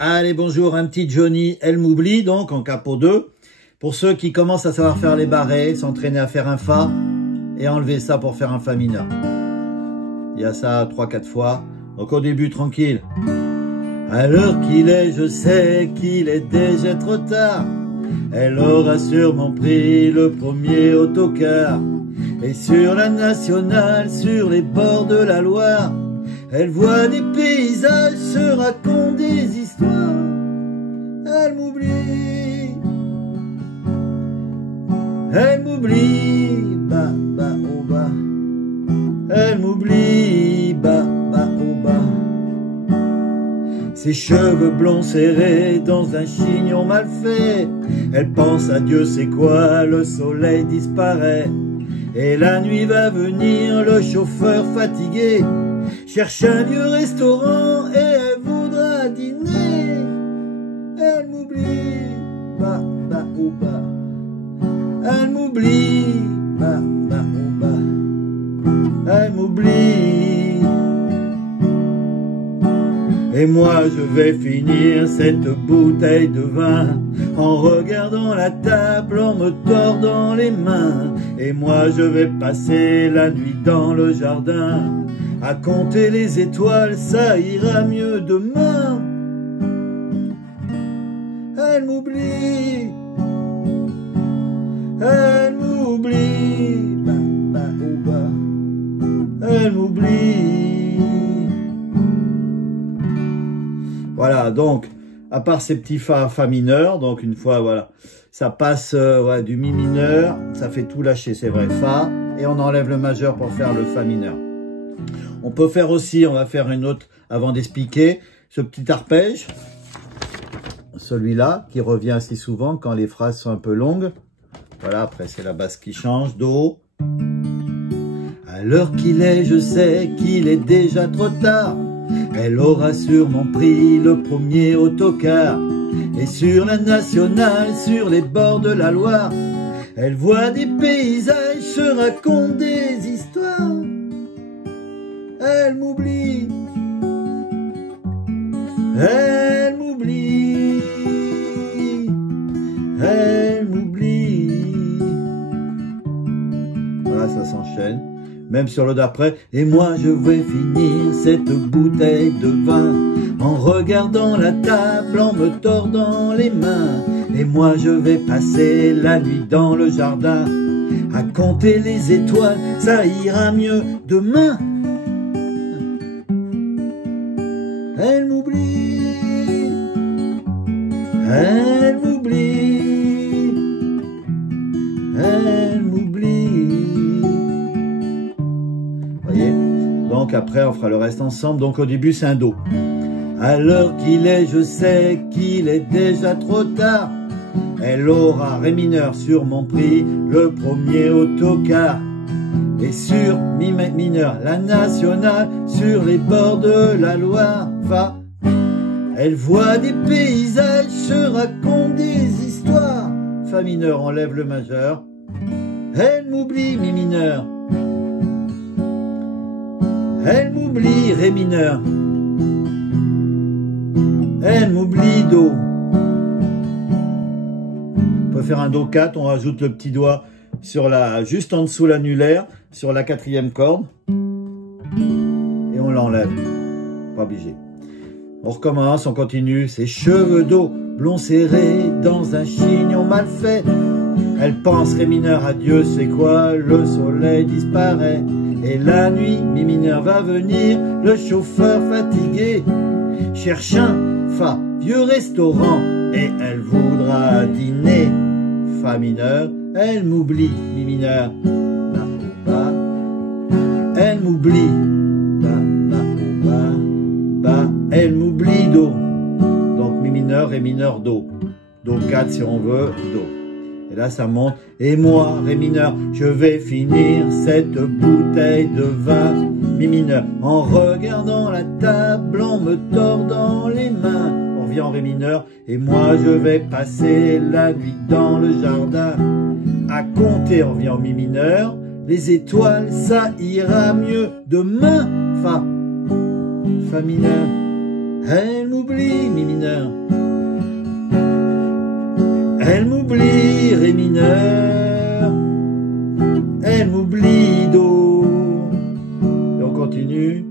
Allez, bonjour, un petit Johnny, elle m'oublie, donc en capo 2. Pour ceux qui commencent à savoir faire les barrés, s'entraîner à faire un Fa et enlever ça pour faire un Fa mineur. Il y a ça 3-4 fois. Donc au début, tranquille. À l'heure qu'il est, je sais qu'il est déjà trop tard. Elle aura sûrement pris le premier autocar. Et sur la nationale, sur les bords de la Loire, elle voit des paysages, se raconte des histoires. Elle m'oublie, bah, bah, oh, bah. Elle m'oublie, bah, bah, oh, bah. Ses cheveux blonds serrés dans un chignon mal fait. Elle pense à Dieu c'est quoi, le soleil disparaît. Et la nuit va venir, le chauffeur fatigué cherche un vieux restaurant et elle voudra dîner. Elle m'oublie, bah, bah, oh, bah. Elle m'oublie, bah, bah, oh, bah. Elle m'oublie. Et moi je vais finir cette bouteille de vin en regardant la table, en me tordant les mains. Et moi je vais passer la nuit dans le jardin à compter les étoiles, ça ira mieux demain. Elle m'oublie, elle m'oublie, bah, bah, oh, bah. Elle m'oublie. Voilà, donc, à part ces petits Fa mineurs, donc une fois, voilà, ça passe ouais, du Mi mineur, ça fait tout lâcher, c'est vrai, Fa, et on enlève le majeur pour faire le Fa mineur. On peut faire aussi, on va faire une autre avant d'expliquer, ce petit arpège, celui-là, qui revient assez souvent quand les phrases sont un peu longues. Voilà, après c'est la basse qui change, Do. À l'heure qu'il est, je sais qu'il est déjà trop tard. Elle aura sûrement pris le premier autocar. Et sur la nationale, sur les bords de la Loire, elle voit des paysages, se raconte des histoires. Elle m'oublie, elle m'oublie, elle m'oublie. Voilà, ça s'enchaîne. Même sur le d'après. Et moi je vais finir cette bouteille de vin en regardant la table, en me tordant les mains. Et moi je vais passer la nuit dans le jardin à compter les étoiles, ça ira mieux demain. Elle m'oublie, elle m'oublie, elle m'oublie. Voyez, donc après on fera le reste ensemble. Donc au début c'est un Do. À l'heure qu'il est, je sais qu'il est déjà trop tard. Elle aura Ré mineur sûrement pris le premier autocar. Et sur Mi mineur, la nationale, sur les bords de la Loire, Fa. Elle voit des paysages, se raconte des histoires. Fa mineur, enlève le majeur. Elle m'oublie, Mi mineur. Elle m'oublie, Ré mineur. Elle m'oublie, Do. On peut faire un Do 4, on rajoute le petit doigt sur la, juste en dessous l'annulaire, sur la 4e corde. Et on l'enlève. Pas obligé. On recommence, on continue. Ses cheveux d'eau, blonds serrés dans un chignon mal fait. Elle pense Ré mineur à Dieu, c'est quoi, le soleil disparaît. Et la nuit, Mi mineur va venir, le chauffeur fatigué cherche un Fa, vieux restaurant, et elle voudra dîner. Fa mineur, elle m'oublie, Mi mineur, bah, oh, bah. Elle m'oublie, bah, bah, oh, bah, bah. Elle m'oublie, Do. Donc Mi mineur, Ré mineur, Do. Do 4 si on veut, Do. Et là ça monte. Et moi, Ré mineur, je vais finir cette bouteille de vin, Mi mineur, en regardant la table, en me tordant les mains. On revient en Ré mineur. Et moi je vais passer la nuit dans le jardin à compter. On revient en Mi mineur. Les étoiles, ça ira mieux demain. Fa, Fa mineur. Elle m'oublie, mi mineur. Elle m'oublie, ré mineur. Elle m'oublie, do. Et on continue.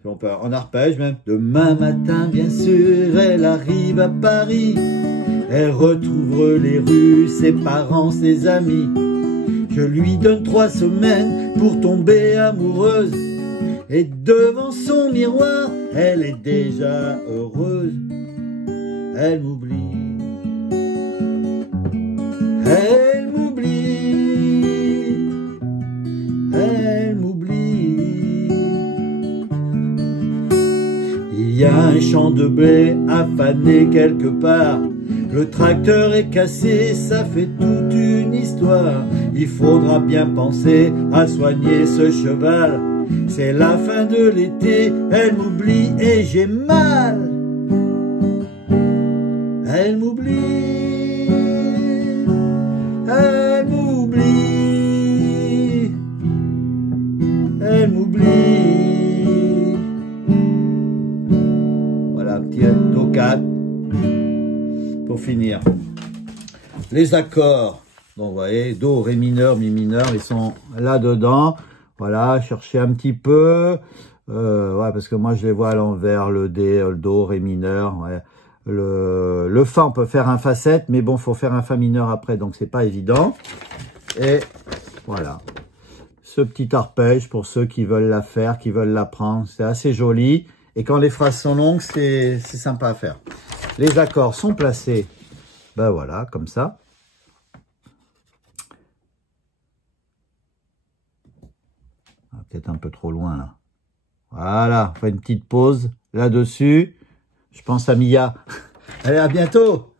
Puis on peut en arpège même. Demain matin, bien sûr, elle arrive à Paris. Elle retrouve les rues, ses parents, ses amis. Je lui donne 3 semaines pour tomber amoureuse. Et devant son miroir, elle est déjà heureuse. Elle m'oublie. Elle m'oublie. Elle m'oublie. Il y a un champ de blé affané quelque part. Le tracteur est cassé, ça fait toute une histoire. Il faudra bien penser à soigner ce cheval. C'est la fin de l'été, elle m'oublie et j'ai mal. Elle m'oublie. Elle m'oublie. Elle m'oublie. Voilà, petit do 4. Pour finir, les accords, donc vous voyez, do, ré mineur, mi mineur, ils sont là-dedans. Voilà, cherchez un petit peu, ouais, parce que moi je les vois à l'envers, le D, le do, ré mineur, ouais. Le fa, on peut faire un fa 7, mais bon, faut faire un fa mineur après, donc c'est pas évident. Et voilà, ce petit arpège pour ceux qui veulent la faire, qui veulent l'apprendre, c'est assez joli. Et quand les phrases sont longues, c'est sympa à faire. Les accords sont placés, ben voilà, comme ça. Peut-être un peu trop loin, là. Voilà, on fait une petite pause là-dessus. Je pense à Mia. Allez, à bientôt!